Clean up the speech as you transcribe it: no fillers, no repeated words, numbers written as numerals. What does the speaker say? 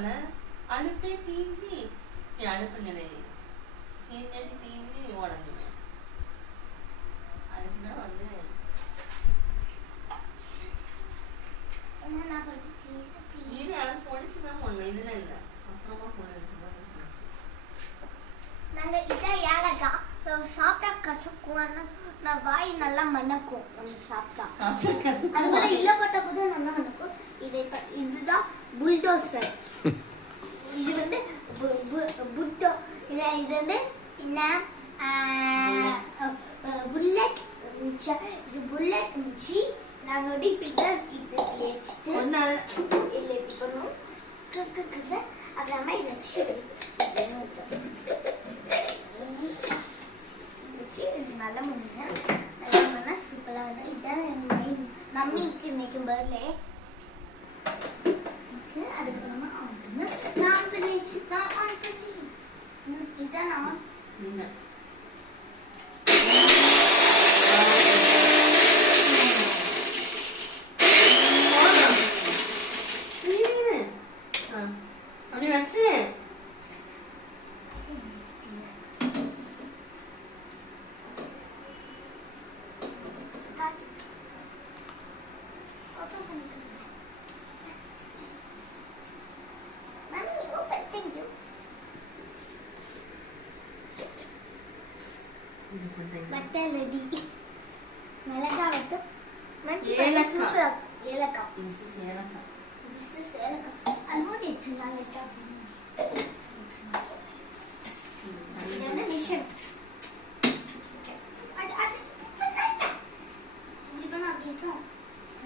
பரவாயில்ல. அடுப்பே தீஞ்சி சரி அடுப்பு நிறைய சீஞ்சடி தீஞ்சி உடஞ்சுவேன். அதுக்குதான் வந்து இது அது பொடிச்சுதான் ஒண்ணு இதுல இல்ல அப்புறமா போடுறது. நாங்க இதை ஏலக்காய் சாப்பிட்டா கசக்கும்னு நான் வாய் நல்லா மணக்கும். நம்ம சாப்பிட்டா அதனால இல்ல போட்ட போது நல்லா மணக்கும். இதுதான் புல்டோசர். இது வந்து புட்டோ இது வந்து என்ன புல்லட் இது புல்லட் மிச்சி. நாங்கள் வந்து இப்படிதான் இது வச்சுட்டு இல்லை இப்படி பண்ணுவோம். அப்புறமா இதை வச்சு நல்ல மண்ணு நல்ல மண்ணா சூப்பராக வரும். இதுதான் என் மம்மிக்கு இன்னைக்கு பர்த்டே. அதுக்கப்புறமா இதான் நான் அப்படி வச்சு வட்டலடி மிளகாய் வட்டு ஏலக்காய். ஏலக்காய் This is ஏலக்காய். This is ஏலக்காய். அல்மோடி ஏலக்காய். இது வந்து மிஷன்